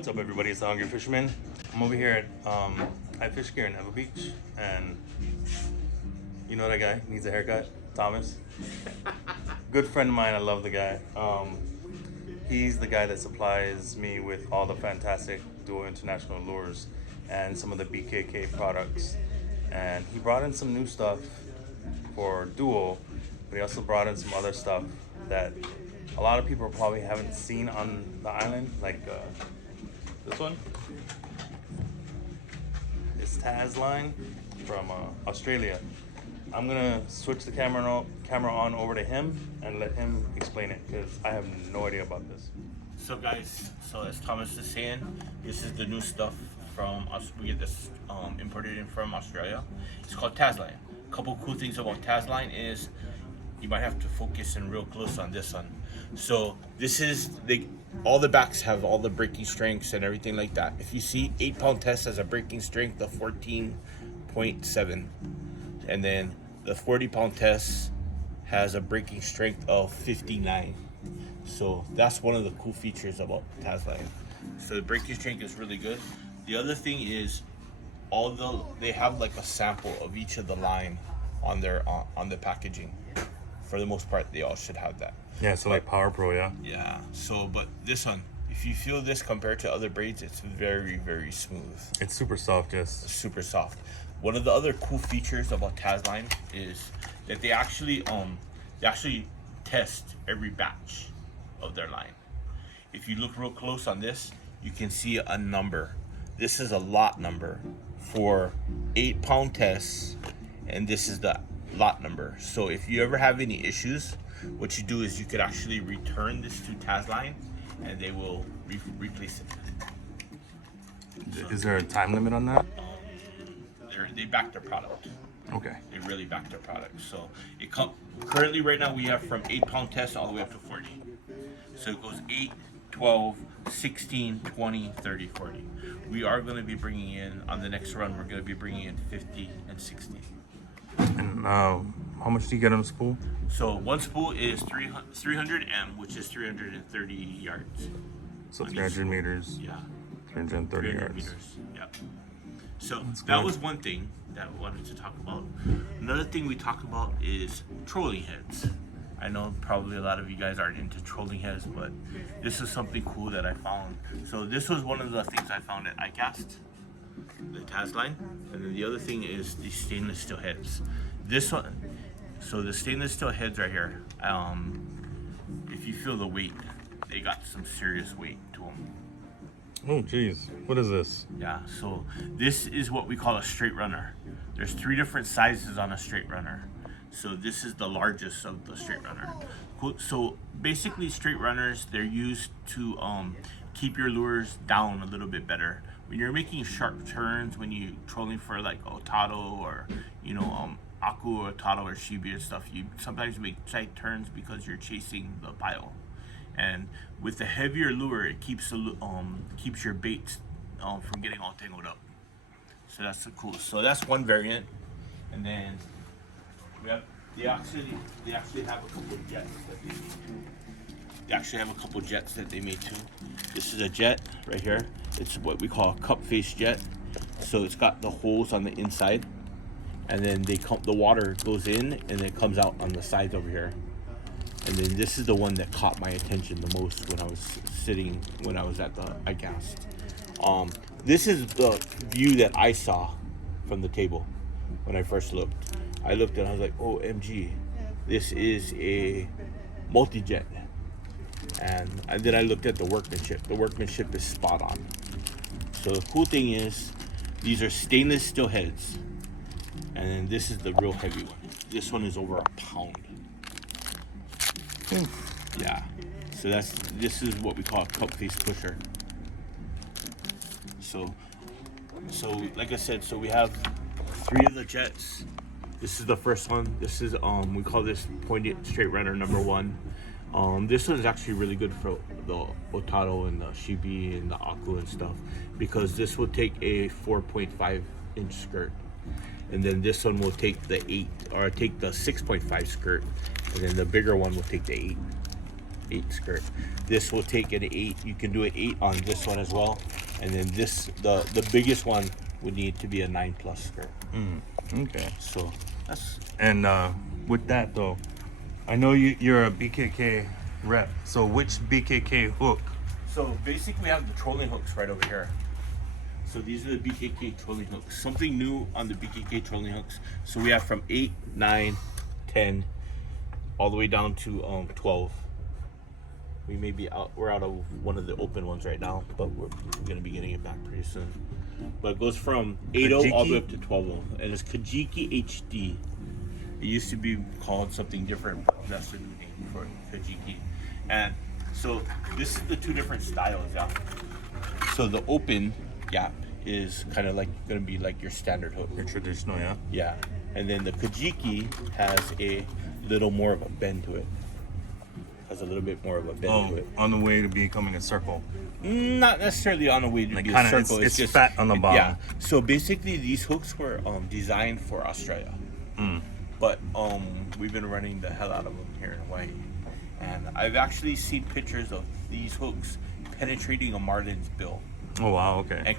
What's up, everybody? It's the Hungry Fisherman. I'm over here at I fish here in Evo Beach, and you know that guy needs a haircut, Thomas. Good friend of mine. I love the guy. He's the guy that supplies me with all the fantastic Dual International lures and some of the BKK products. And he brought in some new stuff for Dual, but he also brought in some other stuff that a lot of people probably haven't seen on the island, like this one. It's Tasline from Australia. I'm gonna switch the camera on over to him and let him explain it, because I have no idea about this. So guys, as Thomas is saying, this is the new stuff from us. We get this imported in from Australia. It's called Tasline. A couple cool things about Tasline is you might have to focus in real close on this one. So this is all the backs have all the breaking strengths and everything like that. If you see, 8-pound test has a breaking strength of 14.7, and then the 40-pound test has a breaking strength of 59. So that's one of the cool features about Tasline. So the breaking strength is really good. The other thing is they have like a sample of each of the line on their on the packaging. For the most part, they all should have that. Yeah, so like Power Pro, yeah? Yeah, so, but this one, if you feel this compared to other braids, it's very, very smooth. It's super soft, yes. Super soft. One of the other cool features about Tasline is that they actually test every batch of their line. If you look real close on this, you can see a number. This is a lot number for 8-pound tests, and this is the lot number. So if you ever have any issues, what you do is you could actually return this to Tasline and they will replace it. So, is there a time limit on that? They back their product. Okay. They really back their product. So it currently right now we have from 8-pound test all the way up to 40. So it goes 8, 12, 16, 20, 30, 40. We are going to be bringing in, on the next run, we're going to be bringing in 50 and 60. And how much do you get on a spool? So one spool is 300 M, which is 330 yards. So 300 meters. Yeah. 330 yards. Meters. Yeah. So That's that good. was one thing that I wanted to talk about. Another thing we talk about is trolling heads. I know probably a lot of you guys aren't into trolling heads, but this is something cool that I found. So this was one of the things I found at iCast, the Tasline, and then the other thing is the stainless steel heads. This one, so the stainless steel heads right here, if you feel the weight, they got some serious weight to them. Oh, geez. What is this? Yeah, so this is what we call a straight runner. There's 3 different sizes on a straight runner. So this is the largest of the straight runner. So basically straight runners, they're used to keep your lures down a little bit better. When you're making sharp turns, when you're trolling for like otado or, aku or otado or shibi and stuff, you sometimes make tight turns because you're chasing the bile. And with the heavier lure, it keeps your bait from getting all tangled up. So that's the cool. So that's one variant. And then they actually have a couple of jets that they made too. They actually have a couple jets that they made too. This is a jet right here. It's what we call a cup face jet. So it's got the holes on the inside, and then the water goes in and it comes out on the sides over here. And then this is the one that caught my attention the most when I was at the iCast. This is the view that I saw from the table when I first looked. I looked and I was like, OMG, this is a multi-jet. And then I looked at the workmanship. The workmanship is spot on. So the cool thing is, these are stainless steel heads. And then this is the real heavy one. This one is over a pound. Yeah. So this is what we call a cup face pusher. So like I said, so we have 3 of the jets. This is the first one. This is we call this pointed straight runner number 1. This one is actually really good for the otado and the shibi and the aku and stuff, because this will take a 4.5 inch skirt, and then this one will take the 6.5 skirt, and then the bigger one will take the 8. 8 skirt. This will take an 8. You can do an 8 on this one as well. And then this, the biggest one would need to be a 9+ skirt. Okay. So that's. And with that though, I know you're a BKK rep. So which BKK hook? So basically, we have the trolling hooks right over here. So these are the BKK trolling hooks. Something new on the BKK trolling hooks. So we have from 8, 9, 10, all the way down to 12. We may be out. We're out of one of the open ones right now, but we're gonna be getting it back pretty soon. But it goes from 8.0 all the way up to 12.0, and it's Kajiki HD. It used to be called something different, but that's the new name for Kajiki. And so this is the two different styles, yeah. So the open gap is kind of like gonna be like your standard hook. Your traditional, yeah. Yeah. And then the Kajiki has a little more of a bend to it. Has a little bit more of a bend to it. On the way to becoming a circle. Not necessarily on the way to Like be a kinda, circle. it's just fat on the bottom. Yeah. So basically, these hooks were designed for Australia, but we've been running the hell out of them here in Hawaii, and I've actually seen pictures of these hooks penetrating a marlin's bill. Oh wow, okay. And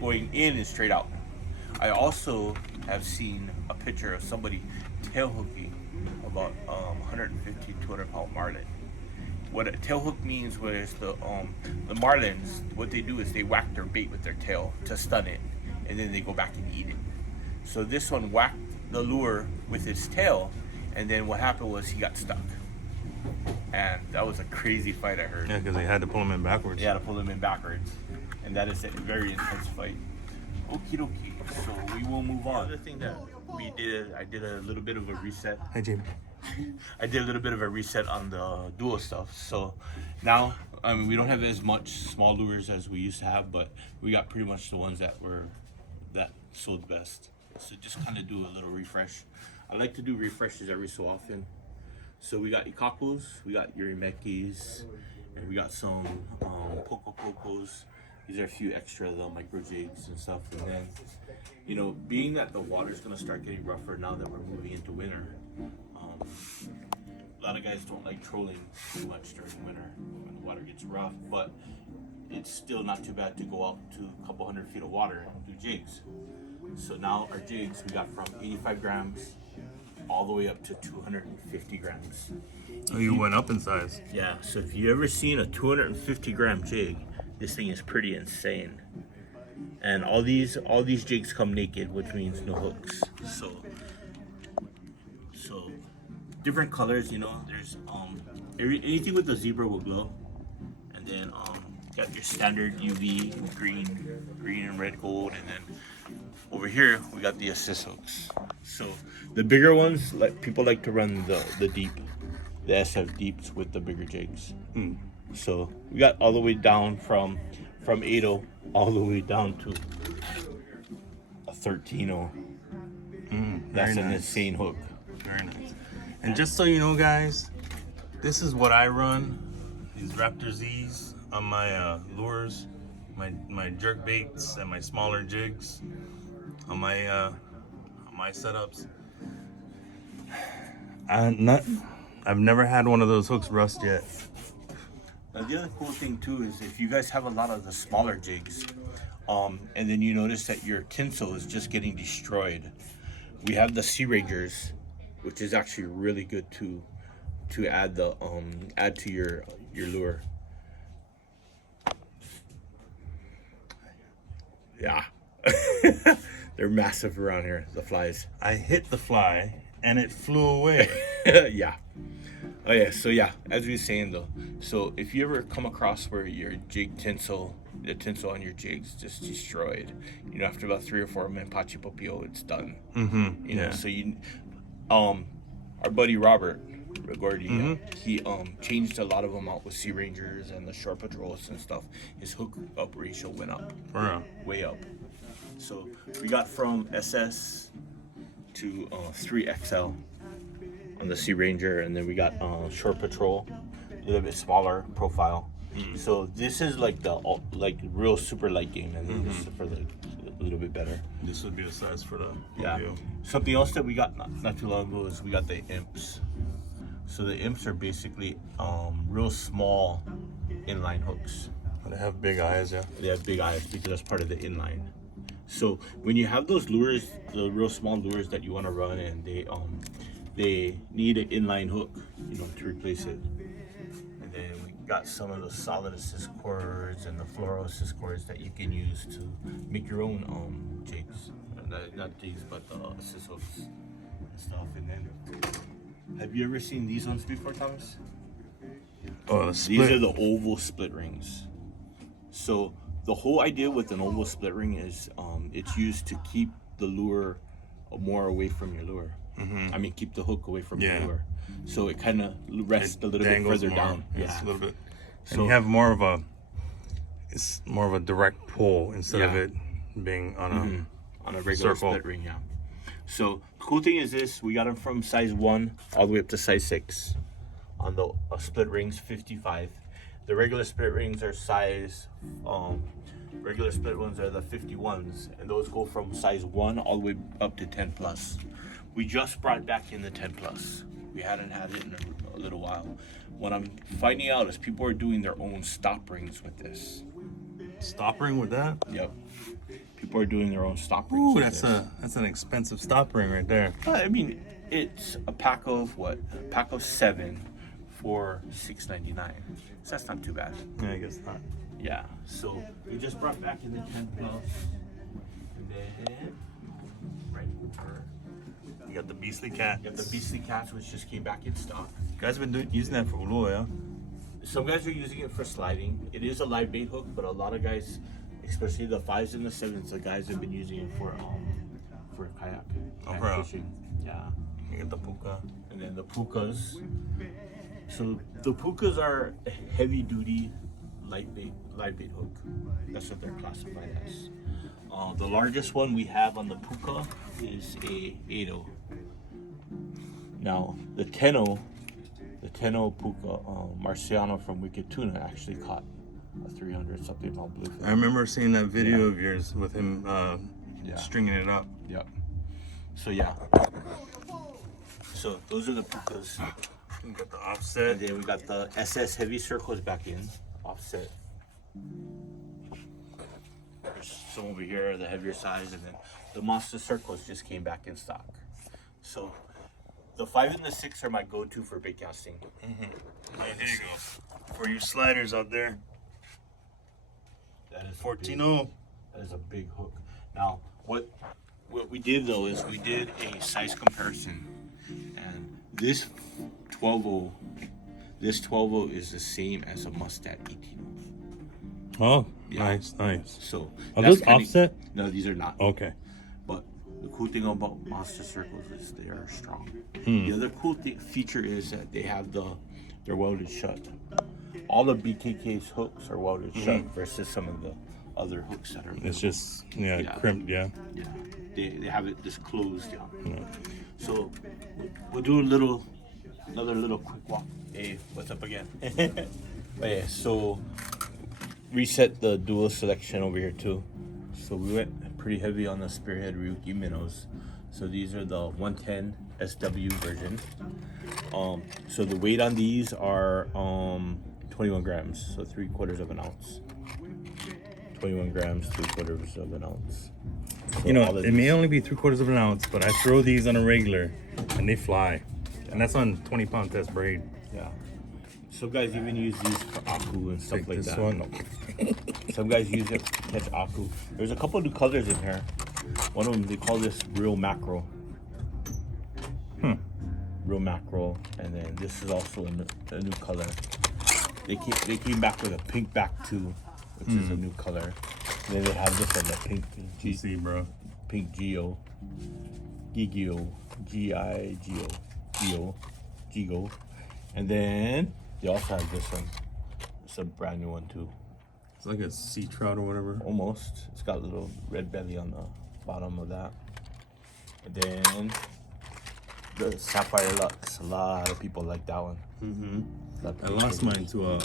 going in and straight out. I also have seen a picture of somebody tail hooking about 150, 200 pound marlin. What a tail hook means was the marlins, what they do is they whack their bait with their tail to stun it, and then they go back and eat it. So this one whacked the lure with his tail, and then what happened was he got stuck. And that was a crazy fight, I heard. Yeah, because they had to pull him in backwards. They had to pull him in backwards. And that is a very intense fight. Okie dokie. So we will move on. Another thing that we did, I did a little bit of a reset. Hi, Jamie. I did a little bit of a reset on the dual stuff. So now, I mean, we don't have as much small lures as we used to have, but we got pretty much the ones that sold best. So just kind of do a little refresh. I like to do refreshes every so often. So we got Ikakos, we got Yurimekis, and we got some Poco Pocos. These are a few extra of the micro jigs and stuff. And then, you know, being that the water's gonna start getting rougher now that we're moving into winter, a lot of guys don't like trolling too much during winter when the water gets rough, but it's still not too bad to go out to a couple 100 feet of water and do jigs. So now our jigs, we got from 85 grams all the way up to 250 grams. Oh, you went up in size. Yeah, so if you ever seen a 250 gram jig, this thing is pretty insane. And all these jigs come naked, which means no hooks. So different colors, you know, there's anything with the zebra will glow. And then got your standard UV green and red gold, and then over here we got the assist hooks. So the bigger ones, like people like to run the deep, the SF deeps with the bigger jigs. So we got all the way down from 8.0 all the way down to a 13.0. That's an insane hook. Very nice. And just so you know, guys, this is what I run. These Raptor Z's on my lures, my jerk baits, and my smaller jigs on my setups. I've never had one of those hooks rust yet. Now the other cool thing too is if you guys have a lot of the smaller jigs, and then you notice that your tinsel is just getting destroyed, we have the Sea Rangers, which is actually really good to add to your lure. Yeah. They're massive around here, the flies. I hit the fly and it flew away. Yeah. Oh yeah, so yeah, as we were saying though, so if you ever come across where your jig tinsel, the tinsel on your jig's just destroyed, you know, after about 3 or 4 Menpachi Popio, it's done. You know, so you, our buddy Robert Rigordi, he changed a lot of them out with Sea Rangers and the shore patrols and stuff. His hook up ratio went up, way up. So we got from SS to 3XL on the Sea Ranger, and then we got shore patrol, a little bit smaller profile. So this is like the real super light game, and then this is for the a little bit better. This would be the size for the yeah. review. Something else that we got not too long ago is we got the imps. So the imps are basically real small inline hooks. They have big eyes, yeah. They have big eyes because that's part of the inline. So when you have those lures, the real small lures that you want to run, and they need an inline hook, you know, to replace it. And then we got some of the solid assist cords and the floral assist cords that you can use to make your own jigs. Not jigs, but assist hooks and stuff. And then, have you ever seen these ones before, Thomas? Oh, the split. These are the oval split rings. So the whole idea with an oval split ring is it's used to keep the lure more away from your lure. I mean, keep the hook away from your lure. So it kind of rests a little bit further down. Yeah, a little bit. So and you have more of a, it's more of a direct pull instead of it being on a regular split ring. Yeah. So cool thing is this: we got them from size 1 all the way up to size 6 on the split rings, 55. The regular split rings are size. Regular split ones are the 51s, and those go from size 1 all the way up to 10 plus. We just brought back in the 10 plus. We hadn't had it in a little while. What I'm finding out is people are doing their own stop rings with this. Stop ring with that? Yep. People are doing their own stop rings. Ooh, that's an expensive stop ring right there. But I mean, it's a pack of what? A pack of 7 for $6.99. So that's not too bad. Yeah, I guess not. Yeah. So we just brought back in the 10 plus, and then right over. You got the Beastly Cat. You have the Beastly Cats, which just came back in stock. You guys have been using that for Ulua, yeah? Some guys are using it for sliding. It is a live bait hook, but a lot of guys, especially the 5s and the 7s, the guys have been using it for kayak fishing. Yeah. You get the puka. And then the pukas. So the pukas are a heavy duty live bait hook. That's what they're classified as. The largest one we have on the puka is a 8-0. Now the 10-0 puka, Marciano from Wicked Tuna actually caught a 300 something pound bluefin. I remember seeing that video of yours with him stringing it up. Yep. So yeah. So those are the pukas. We got the offset. And then we got the SS heavy circles back in, offset. There's some over here, the heavier size, and then the monster circles just came back in stock. So the 5 and the 6 are my go-to for bait casting. Here you go. For you sliders out there. That is 14-0. That is a big hook. Now, what we did though is we did a size comparison, and this 12-0 is the same as a Mustad 18. Oh, Yeah. nice. So Are that's those offset? No, these are not. Okay. But the cool thing about monster circles is they are strong. The other cool feature is that they have they're welded shut. All the BKK's hooks are welded shut versus some of the other hooks that are. It's just crimped, yeah. Yeah, they have it just closed, yeah. So we'll do another little quick walk. Hey, what's up again? But yeah, so reset the dual selection over here too. So we went pretty heavy on the Spearhead Ryuki minnows. So these are the 110 SW version. So the weight on these are 21 grams, so 3/4 of an ounce. 21 grams, 3/4 of an ounce. So You know, it may only be 3/4 of an ounce, but I throw these on a regular and they fly. And that's on 20-pound test braid. Yeah. Some guys even use these for aku and stuff Take like this that. one. Some guys use it to catch aku. There's a couple new colors in here. One of them, they call this real mackerel. Real mackerel. And then this is also a new color. They came back with a pink back too, which is a new color. And then they have this one, the pink See, bro. pink Geo. Gigo. And then they also have this one. It's a brand new one too. It's like a sea trout or whatever. Almost. It's got a little red belly on the bottom of that. And then the Sapphire Lux. A lot of people like that one. I lost mine to a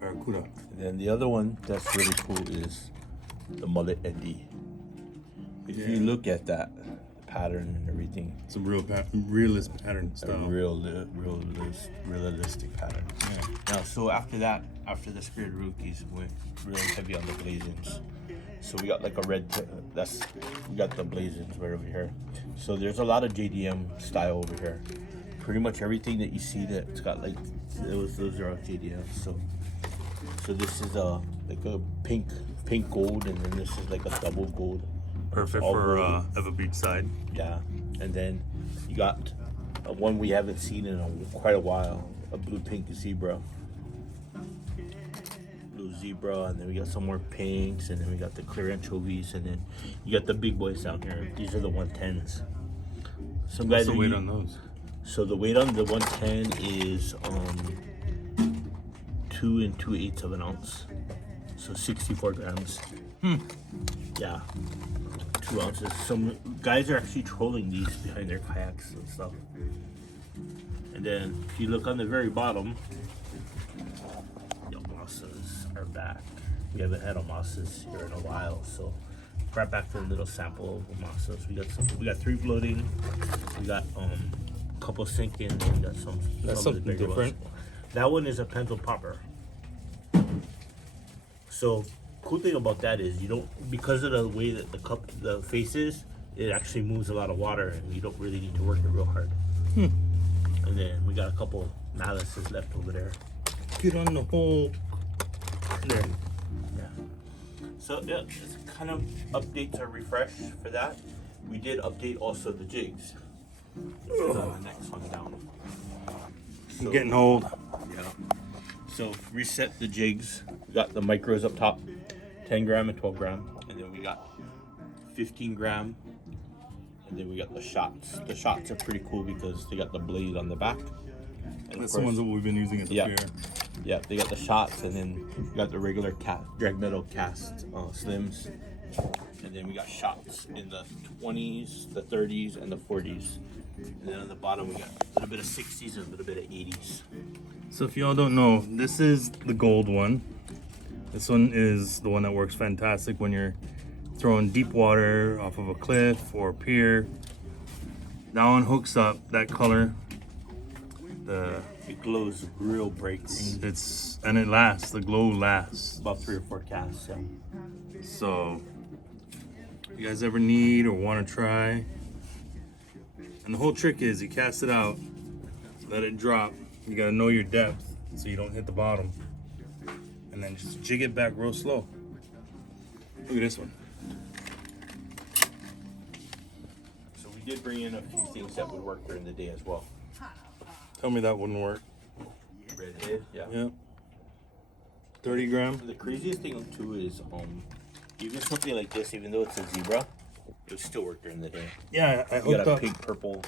barracuda. And then the other one that's really cool is the Mullet Eddie. If you look at that pattern and everything. It's a realist pattern A style. realistic pattern. Yeah. Now, so after that, after the Spirit Rookies, we went really heavy on the blazons. So we got like a red, we got the blazons right over here. So there's a lot of JDM style over here. Pretty much everything that you see that's got like, those are all JDM. So this is like a pink gold, and then this is like a double gold. Perfect All for gold. Eva Beach side. Yeah, and then you got one we haven't seen in quite a while, a blue-pink zebra. Blue zebra, and then we got some more pinks, and then we got the clear anchovies, and then you got the big boys down here. These are the 110s. Some What's guys the are weight on those? So the weight on the 110 is 2 2/8 of an ounce, so 64 grams. Yeah, 2 ounces. Some guys are actually trolling these behind their kayaks and stuff. And then if you look on the very bottom, the Omasas are back. We haven't had Omasas here in a while, so brought back the little sample of Omasas. We got 3 floating. We got a couple sinking. We got some. That's some of the something bigger different. ones. That one is a pencil popper. So cool thing about that is you don't, because of the way that the face is, it actually moves a lot of water, and you don't really need to work it real hard. And then we got a couple malices left over there. Get on the hole. There. Yeah. So yeah, it's kind of updates or refresh for that. We did update also the jigs. The next one down. I'm getting old. Yeah. So reset the jigs. We got the micros up top, 10 gram and 12 gram, and then we got 15 gram, and then we got the shots. The shots are pretty cool because they got the blade on the back. And That's the ones that we've been using at the fair. Yeah, they got the shots, and then we got the regular drag metal cast slims, and then we got shots in the 20s, the 30s, and the 40s. And then on the bottom we got a little bit of 60s and a little bit of 80s. So if y'all don't know, this is the gold one. This one is the one that works fantastic when you're throwing deep water off of a cliff or a pier. That one hooks up, that color. It glows real bright green. And it lasts, the glow lasts. About 3 or 4 casts, yeah. So if you guys ever need or want to try, and the whole trick is you cast it out, let it drop. You gotta know your depth so you don't hit the bottom, and then just jig it back real slow. Look at this one. So we did bring in a few things that would work during the day as well. Tell me that wouldn't work. Redhead, yeah. Yeah. 30 gram. The craziest thing too is even something like this, even though it's a zebra, it would still work during the day. Yeah, I You hooked got a up. pink purple.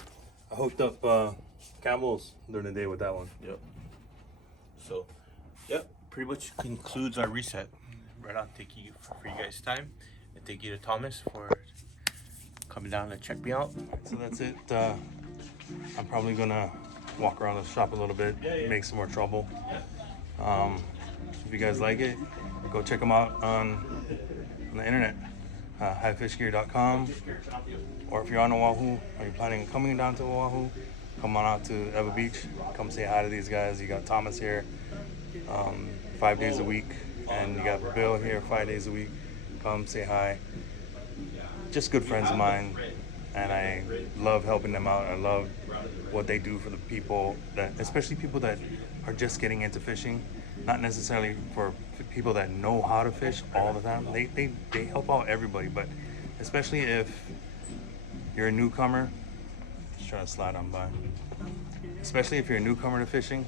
I hooked up Campbell's during the day with that one. Yep. So, yep, pretty much concludes our reset. Right on. Thank you for you guys' time, and thank you to Thomas for coming down to check me out. So that's it. I'm probably gonna walk around the shop a little bit, make some more trouble. If you guys like it, go check them out on the internet, highfishgear.com. Or if you're on Oahu, or you're planning on coming down to Oahu, come on out to Eva Beach. Come say hi to these guys. You got Thomas here 5 days a week, and you got Bill here 5 days a week. Come say hi. Just good friends of mine, and I love helping them out. I love what they do for the people that, especially people that are just getting into fishing. Not necessarily for people that know how to fish all the time. They help out everybody, but especially if you're a newcomer. Just trying to slide on by. Especially if you're a newcomer to fishing,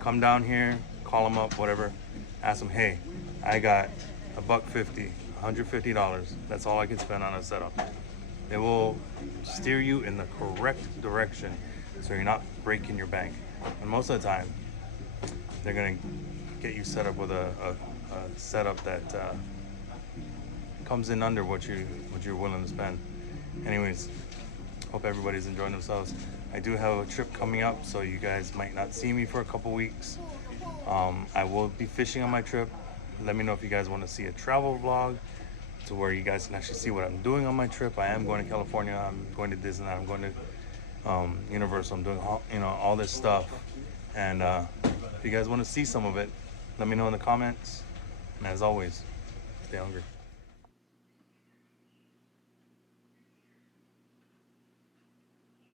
come down here, call them up, whatever. Ask them, hey, I got $150, $150. That's all I can spend on a setup. They will steer you in the correct direction so you're not breaking your bank. And most of the time, they're gonna get you set up with a setup that comes in under what you're willing to spend. Anyways, hope everybody's enjoying themselves. I do have a trip coming up, so you guys might not see me for a couple weeks. I will be fishing on my trip. Let me know if you guys want to see a travel vlog, to where you guys can actually see what I'm doing on my trip. I am going to California. I'm going to Disneyland. I'm going to Universal. I'm doing all this stuff. And if you guys want to see some of it, let me know in the comments. And as always, stay hungry.